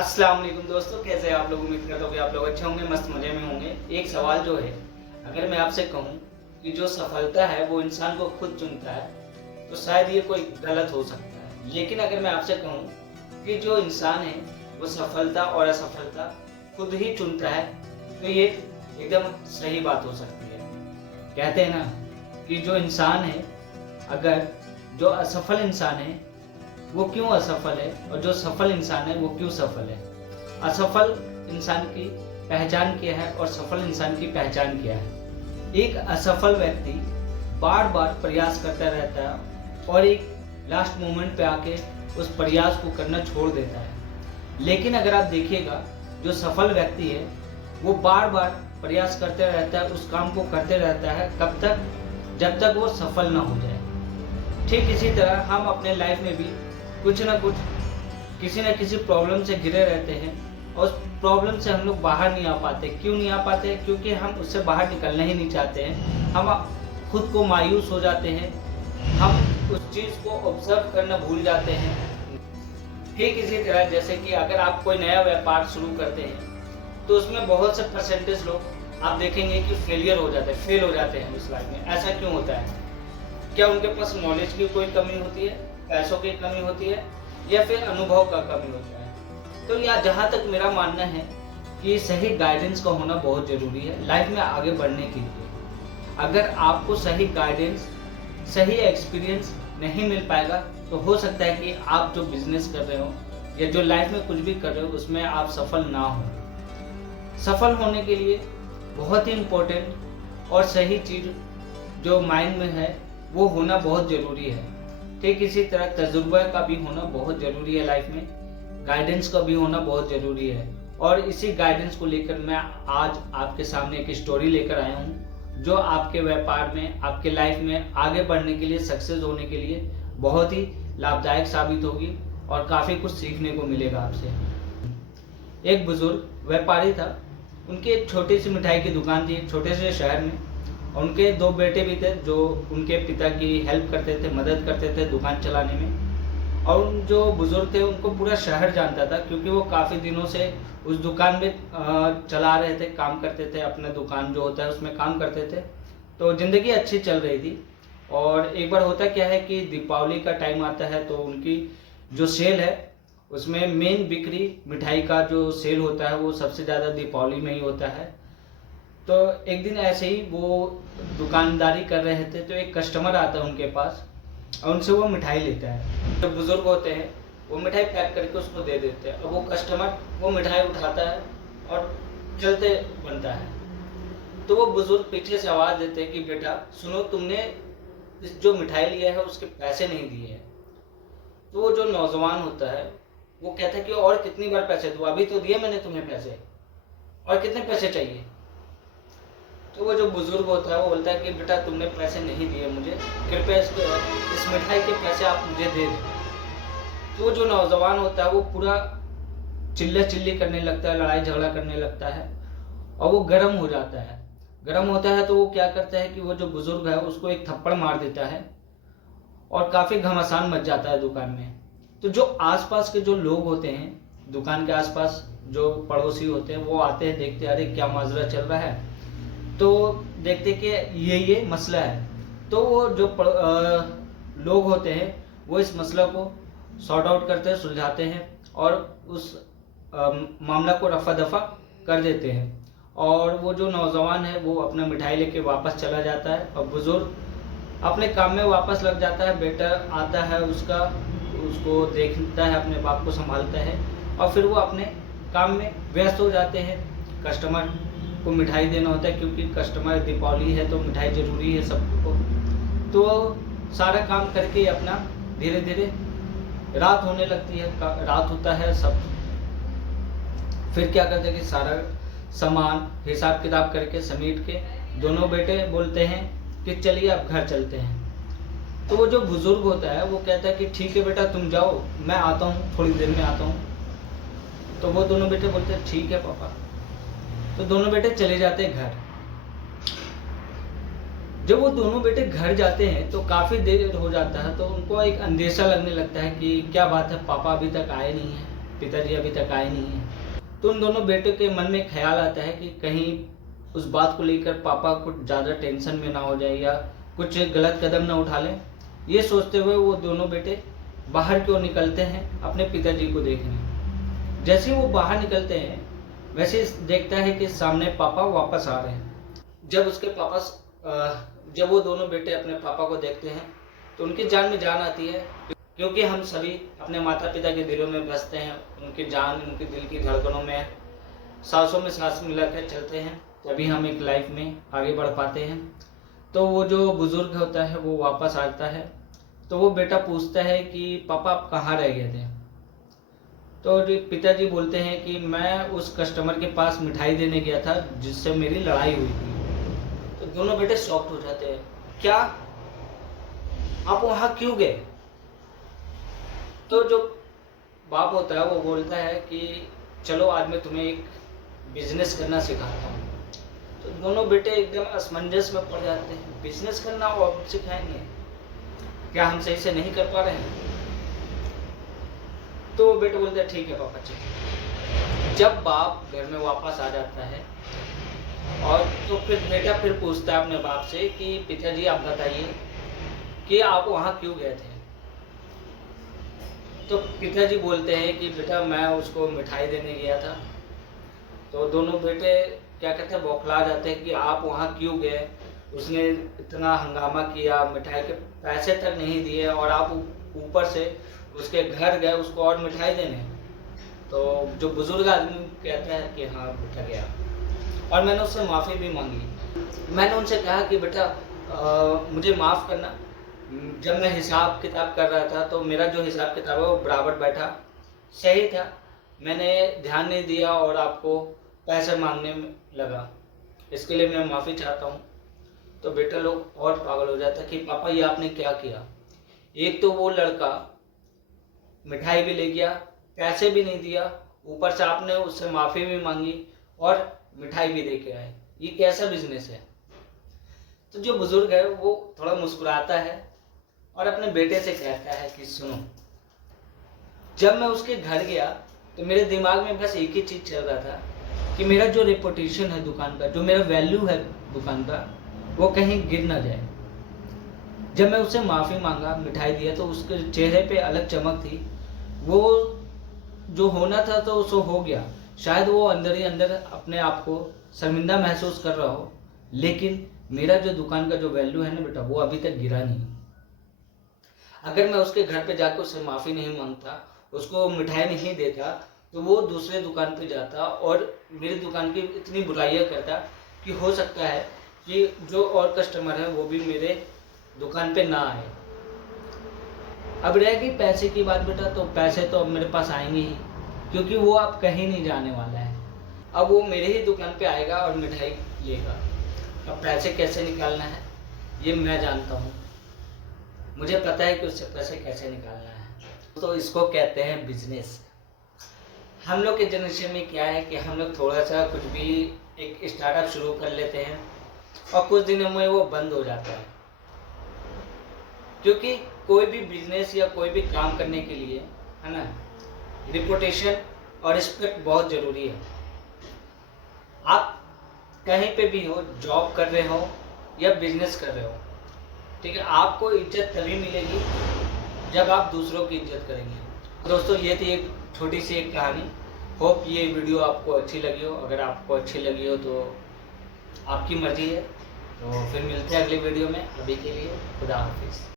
अस्सलाम वालेकुम दोस्तों, कैसे हैं आप लोग। उम्मीद करता हूँ कि आप लोग अच्छे होंगे, मस्त मजे में होंगे। एक सवाल जो है, अगर मैं आपसे कहूँ कि जो सफलता है वो इंसान को खुद चुनता है तो शायद ये कोई गलत हो सकता है। लेकिन अगर मैं आपसे कहूँ कि जो इंसान है वो सफलता और असफलता खुद ही चुनता है तो ये एकदम सही बात हो सकती है। कहते हैं ना कि जो इंसान है, अगर जो असफल इंसान है वो क्यों असफल है और जो सफल इंसान है वो क्यों सफल है। असफल इंसान की पहचान क्या है और सफल इंसान की पहचान क्या है। एक असफल व्यक्ति बार बार प्रयास करता रहता है और एक लास्ट मोमेंट पे आके उस प्रयास को करना छोड़ देता है। लेकिन अगर आप देखिएगा, जो सफल व्यक्ति है वो बार बार प्रयास करते रहता है, उस काम को करते रहता है, कब तक, जब तक वो सफल ना हो जाए। ठीक इसी तरह हम अपने लाइफ में भी कुछ ना कुछ, किसी न किसी प्रॉब्लम से घिरे रहते हैं और उस प्रॉब्लम से हम लोग बाहर नहीं आ पाते। क्यों नहीं आ पाते? क्योंकि हम उससे बाहर निकलना ही नहीं चाहते हैं। हम खुद को मायूस हो जाते हैं, हम उस चीज़ को ऑब्जर्व करना भूल जाते हैं। ठीक इसी तरह जैसे कि अगर आप कोई नया व्यापार शुरू करते हैं तो उसमें बहुत से परसेंटेज लोग आप देखेंगे कि फेलियर हो जाते हैं, फेल हो जाते हैं उस लाइफ में। ऐसा क्यों होता है? क्या उनके पास नॉलेज की कोई कमी होती है, पैसों की कमी होती है, या फिर अनुभव का कमी होता है? तो या जहाँ तक मेरा मानना है कि सही गाइडेंस का होना बहुत ज़रूरी है लाइफ में आगे बढ़ने के लिए। अगर आपको सही गाइडेंस, सही एक्सपीरियंस नहीं मिल पाएगा तो हो सकता है कि आप जो बिजनेस कर रहे हो या जो लाइफ में कुछ भी कर रहे हो उसमें आप सफल ना हो। सफल होने के लिए बहुत ही इम्पोर्टेंट और सही चीज़ जो माइंड में है वो होना बहुत ज़रूरी है। ठीक इसी तरह तजुर्बा का भी होना बहुत ज़रूरी है लाइफ में, गाइडेंस का भी होना बहुत ज़रूरी है। और इसी गाइडेंस को लेकर मैं आज आपके सामने एक स्टोरी लेकर आया हूँ जो आपके व्यापार में, आपके लाइफ में आगे बढ़ने के लिए, सक्सेस होने के लिए बहुत ही लाभदायक साबित होगी और काफ़ी कुछ सीखने को मिलेगा आपसे। एक बुजुर्ग व्यापारी था, उनकी एक छोटी सी मिठाई की दुकान थी एक छोटे से शहर में। और उनके दो बेटे भी थे जो उनके पिता की हेल्प करते थे, मदद करते थे दुकान चलाने में। और उन जो बुजुर्ग थे उनको पूरा शहर जानता था क्योंकि वो काफ़ी दिनों से उस दुकान में चला रहे थे, काम करते थे, अपना दुकान जो होता है उसमें काम करते थे। तो ज़िंदगी अच्छी चल रही थी। और एक बार होता क्या है कि दीपावली का टाइम आता है तो उनकी जो सेल है उसमें मेन बिक्री, मिठाई का जो सेल होता है वो सबसे ज़्यादा दीपावली में ही होता है। तो एक दिन ऐसे ही वो दुकानदारी कर रहे थे तो एक कस्टमर आता है उनके पास और उनसे वो मिठाई लेता है। जो बुजुर्ग होते हैं वो मिठाई पैक करके उसको दे देते हैं और वो कस्टमर वो मिठाई उठाता है और चलते बनता है। तो वो बुजुर्ग पीछे से आवाज़ देते हैं कि बेटा सुनो, तुमने इस जो मिठाई लिया है उसके पैसे नहीं दिए हैं। तो वो जो नौजवान होता है वो कहता है कि और कितनी बार पैसे दूँ, अभी तो दिए मैंने तुम्हें पैसे, और कितने पैसे चाहिए? तो वो जो बुजुर्ग होता है वो बोलता है कि बेटा तुमने पैसे नहीं दिए मुझे, कृपया इस मिठाई के पैसे आप मुझे दे दें। तो वो जो नौजवान होता है वो पूरा चिल्ला चिल्ली करने लगता है, लड़ाई झगड़ा करने लगता है और वो गर्म हो जाता है। गर्म होता है तो वो क्या करता है कि वो जो बुजुर्ग है उसको एक थप्पड़ मार देता है और काफ़ी घमासान मच जाता है दुकान में। तो जो आसपास के जो लोग होते हैं, दुकान के आसपास जो पड़ोसी होते हैं वो आते हैं, देखते हैं अरे क्या माजरा चल रहा है। तो देखते कि ये मसला है। तो वो जो लोग होते हैं वो इस मसला को सॉर्ट आउट करते हैं, सुलझाते हैं और उस मामला को रफा दफा कर देते हैं। और वो जो नौजवान है वो अपना मिठाई लेके वापस चला जाता है और बुजुर्ग अपने काम में वापस लग जाता है। बेटा आता है उसको देखता है, अपने बाप को संभालता है और फिर वो अपने काम में व्यस्त हो जाते हैं। कस्टमर को मिठाई देना होता है क्योंकि कस्टमर, दीपावली है तो मिठाई ज़रूरी है सबको। तो सारा काम करके अपना धीरे धीरे रात होने लगती है, रात होता है सब। फिर क्या करते हैं कि सारा सामान हिसाब किताब करके समेट के दोनों बेटे बोलते हैं कि चलिए अब घर चलते हैं। तो वो जो बुजुर्ग होता है वो कहता है कि ठीक है बेटा तुम जाओ, मैं आता हूँ, थोड़ी देर में आता हूँ। तो वो दोनों बेटे बोलते हैं ठीक है पापा। तो दोनों बेटे चले जाते हैं घर। जब वो दोनों बेटे घर जाते हैं तो काफ़ी देर हो जाता है तो उनको एक अंदेशा लगने लगता है कि क्या बात है, पापा अभी तक आए नहीं हैं। पिताजी अभी तक आए नहीं हैं। तो उन दोनों बेटों के मन में ख्याल आता है कि कहीं उस बात को लेकर पापा कुछ ज़्यादा टेंशन में ना हो जाए या कुछ गलत कदम ना उठा लें। ये सोचते हुए वो दोनों बेटे बाहर क्यों निकलते हैं अपने पिताजी को देखने। जैसे ही वो बाहर निकलते हैं वैसे देखता है कि सामने पापा वापस आ रहे हैं। जब वो दोनों बेटे अपने पापा को देखते हैं तो उनकी जान में जान आती है, क्योंकि हम सभी अपने माता पिता के दिलों में बसते हैं। उनकी जान उनके दिल की धड़कनों में, सांसों में सांस मिलाकर चलते हैं, तभी हम एक लाइफ में आगे बढ़ पाते हैं। तो वो जो बुजुर्ग होता है वो वापस आता है, तो वो बेटा पूछता है कि पापा आप कहाँ रह गए थे। तो पिताजी बोलते हैं कि मैं उस कस्टमर के पास मिठाई देने गया था जिससे मेरी लड़ाई हुई थी। तो दोनों बेटे शॉक्ड हो जाते हैं, क्या आप वहाँ क्यों गए। तो जो बाप होता है वो बोलता है कि चलो आज मैं तुम्हें एक बिजनेस करना सिखाता हूँ। तो दोनों बेटे एकदम असमंजस में पड़ जाते हैं, बिजनेस करना और सिखाएंगे, क्या हम सही से नहीं कर पा रहे हैं। तो बेटे बोलते हैं ठीक है पापा चलो। जब बाप घर में वापस आ जाता है और तो फिर बेटा फिर पूछता है अपने बाप से कि पिताजी आप बताइए कि आप वहाँ क्यों गए थे। तो पिताजी बोलते हैं कि बेटा मैं उसको मिठाई देने गया था। तो दोनों बेटे क्या कहते हैं, बौखला जाते हैं कि आप वहाँ क्यों गए, उसने इतना हंगामा किया, मिठाई के पैसे तक नहीं दिए और आप ऊपर से उसके घर गए उसको और मिठाई देने। तो जो बुजुर्ग आदमी कहता है कि हाँ बेटा गया, और मैंने उससे माफ़ी भी मांगी। मैंने उनसे कहा कि बेटा मुझे माफ़ करना, जब मैं हिसाब किताब कर रहा था तो मेरा जो हिसाब किताब है वो बराबर बैठा, सही था, मैंने ध्यान नहीं दिया और आपको पैसे मांगने में लगा, इसके लिए मैं माफ़ी चाहता हूँ। तो बेटा लोग और पागल हो जाता कि पापा ये आपने क्या किया। एक तो वो लड़का मिठाई भी ले गया, पैसे भी नहीं दिया, ऊपर से आपने उससे माफ़ी भी मांगी और मिठाई भी दे के आए, ये कैसा बिजनेस है। तो जो बुजुर्ग है वो थोड़ा मुस्कुराता है और अपने बेटे से कहता है कि सुनो, जब मैं उसके घर गया तो मेरे दिमाग में बस एक ही चीज़ चल रहा था कि मेरा जो रेपुटेशन है दुकान का, जो मेरा वैल्यू है दुकान का, वो कहीं गिर ना जाए। जब मैं उससे माफ़ी मांगा, मिठाई दिया, तो उसके चेहरे पे अलग चमक थी। वो जो होना था तो सो हो गया। शायद वो अंदर ही अंदर अपने आप को शर्मिंदा महसूस कर रहा हो, लेकिन मेरा जो दुकान का जो वैल्यू है ना बेटा, वो अभी तक गिरा नहीं। अगर मैं उसके घर पे जाकर उससे माफ़ी नहीं मांगता, उसको मिठाई नहीं देता, तो वो दूसरे दुकान पे जाता और मेरी दुकान की इतनी बुराइयां करता कि हो सकता है कि जो और कस्टमर हैं वो भी मेरे दुकान पे ना आए। अब रहेगी पैसे की बात बेटा, तो पैसे तो अब मेरे पास आएंगे ही, क्योंकि वो अब कहीं नहीं जाने वाला है। अब वो मेरे ही दुकान पे आएगा और मिठाई लेगा। अब पैसे कैसे निकालना है ये मैं जानता हूँ, मुझे पता है कि उससे पैसे कैसे निकालना है। तो इसको कहते हैं बिजनेस। हम लोग के जनरेशन में क्या है कि हम लोग थोड़ा सा कुछ भी एक स्टार्टअप शुरू कर लेते हैं और कुछ दिनों में वो बंद हो जाता है, क्योंकि कोई भी बिजनेस या कोई भी काम करने के लिए, है ना, रिपुटेशन और रिस्पेक्ट बहुत ज़रूरी है। आप कहीं पे भी हो, जॉब कर रहे हो या बिजनेस कर रहे हो, ठीक है, आपको इज्जत तभी मिलेगी जब आप दूसरों की इज्जत करेंगे। दोस्तों ये थी एक छोटी सी एक कहानी। होप ये वीडियो आपको अच्छी लगी हो। अगर आपको अच्छी लगी हो तो आपकी मर्जी है। तो फिर मिलते हैं अगले वीडियो में। अभी के लिए खुदा हाफिज़।